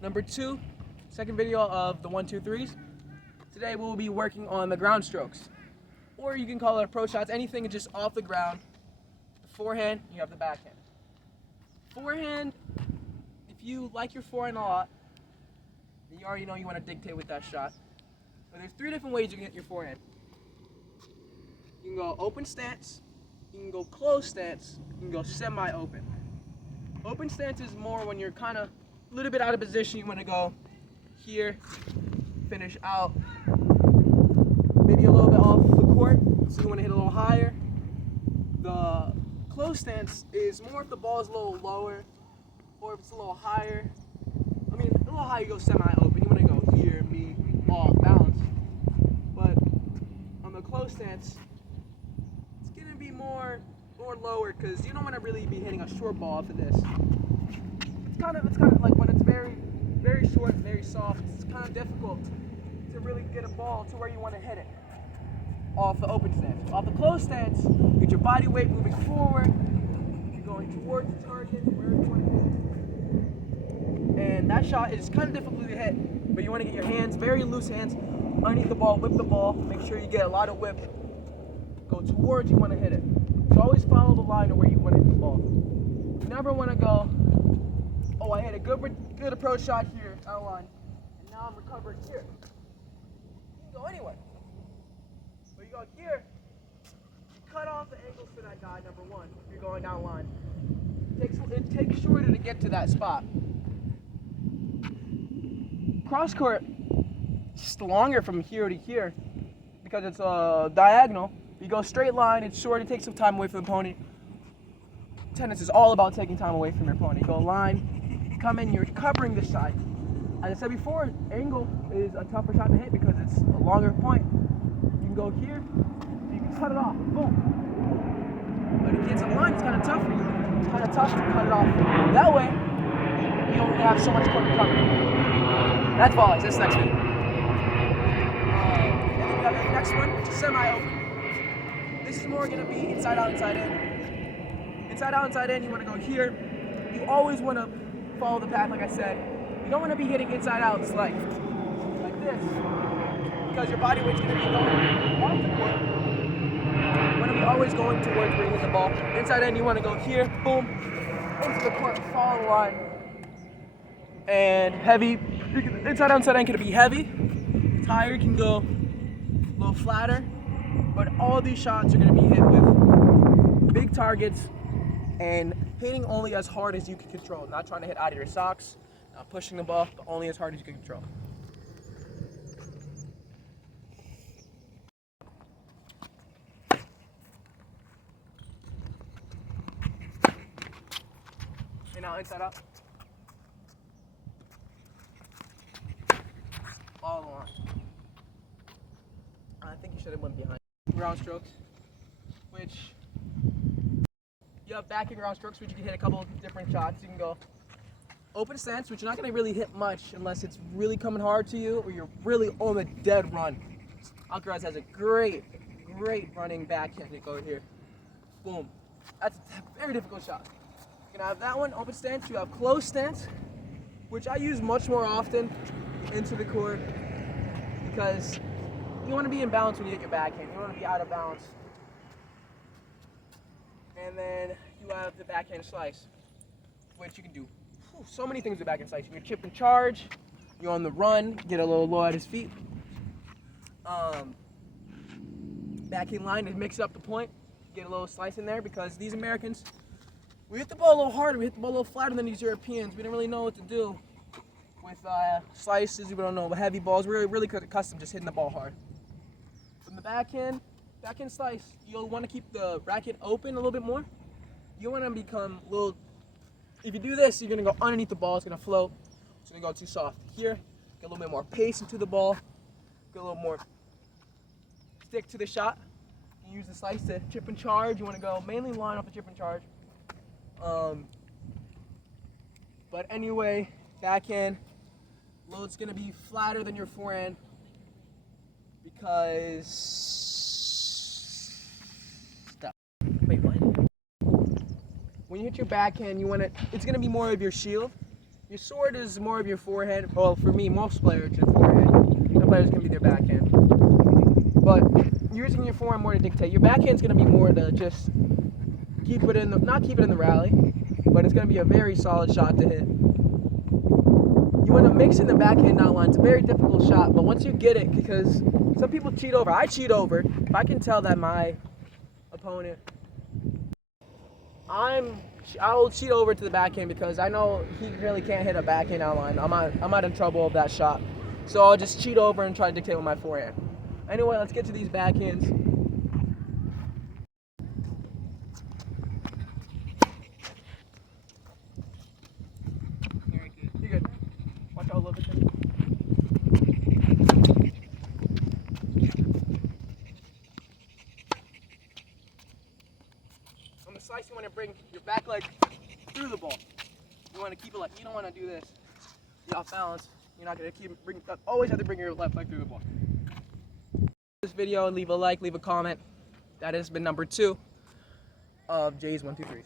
Number 2, second video of the 1-2-3s. Today we'll be working on the ground strokes, or you can call it approach shots. Anything just off the ground. The forehand, you have the backhand. Forehand, if you like your forehand a lot, then you already know you want to dictate with that shot. But there's 3 different ways you can hit your forehand. You can go open stance, you can go closed stance, you can go semi-open. Open stance is more when you're kind of a little bit out of position. You want to go here, finish out, maybe a little bit off the court, so you want to hit a little higher. The closed stance is more if the ball is a little lower, or if it's a little higher. I mean, a little higher, you go semi-open. You want to go here and be off balance. But on the closed stance, it's going to be more lower, because you don't want to really be hitting a short ball off of this. It's kind of like when it's very short and very soft, it's kind of difficult to really get a ball to where you want to hit it off the open stance. Off the closed stance, you get your body weight moving forward, you're going towards the target, wherever you want to hit. And that shot is kind of difficult to hit, but you want to get your hands, very loose hands, underneath the ball, whip the ball, make sure you get a lot of whip, go towards you want to hit it. So always follow the line of where you want to hit the ball. You never want to go, oh, I hit a good approach shot here, out of line, and now I'm recovering here. You can go anywhere. But you go here, you cut off the angles for that guy, number 1, if you're going down line. It takes shorter to get to that spot. Cross court, it's longer from here to here, because it's diagonal. You go straight line, it's short, it takes some time away from the opponent. Tennis is all about taking time away from your opponent. You go line, you come in, you're covering this side. As I said before, angle is a tougher shot to hit because it's a longer point. You can go here, you can cut it off, boom. But if it's a line, it's kind of tough for you. It's kind of tough to cut it off. That way, you only have so much court to cover. That's volleys, that's the next video. And then we have the next one, semi-open. This is more going to be inside out, inside in. Inside out, inside in, you want to go here. You always want to follow the path, like I said. You don't want to be hitting inside outs like this, because your body weight's going to be going off the court. You want to be always going towards where you hit the ball. Inside in, you want to go here, boom, into the court, follow the line. And heavy, inside out, inside in can be heavy. Higher, you can go a little flatter. But all these shots are going to be hit with big targets and hitting only as hard as you can control. Not trying to hit out of your socks, not pushing the ball, but only as hard as you can control. And now inside out. Follow the line. I think you should have went behind. Ground strokes, which you have backing ground strokes, which you can hit a couple of different shots. You can go open stance, which you're not going to really hit much unless it's really coming hard to you or you're really on a dead run. Alcaraz has a great running backhand to go here. Boom. That's a very difficult shot. You can have that one, open stance. You have closed stance, which I use much more often into the court because you want to be in balance when you hit your backhand. You don't want to be out of balance. And then you have the backhand slice, which you can do so many things with backhand slice. You can chip and charge. You're on the run, get a little low at his feet. Backhand line to mix up the point, get a little slice in there, because these Americans, we hit the ball a little harder, we hit the ball a little flatter than these Europeans. We didn't really know what to do with slices. We don't know heavy balls. We're really accustomed just hitting the ball hard. From the backhand slice, you'll want to keep the racket open a little bit more. You want to become a little, if you do this, you're going to go underneath the ball, it's going to float. It's going to go too soft. Here, get a little bit more pace into the ball, get a little more stick to the shot. You use the slice to chip and charge. You want to go mainly line off the chip and charge. But anyway, backhand, load's going to be flatter than your forehand, because wait, what? When you hit your backhand, you want it, it's going to be more of your shield. Your sword is more of your forehand. Well, for me, most players are forehand. Some players can be their backhand. But using your forehand more to dictate. Your backhand's going to be more to just keep it in the, not keep it in the rally, but it's going to be a very solid shot to hit. You want to mix in the backhand outline. It's a very difficult shot, but once you get it, because some people cheat over. I cheat over. If I can tell that my opponent, I'll cheat over to the backhand because I know he really can't hit a backhand outline. I'm not in trouble with that shot. So I'll just cheat over and try to dictate with my forehand. Anyway, let's get to these backhands. You're good. Watch out a little bit there. On the slice, you want to bring your back leg through the ball. You want to keep it like, you don't want to do this. You're off balance. You're not going to always have to bring your left leg through the ball. This video, leave a like, leave a comment. That has been number 2 of Jay's 1, 2, 3s.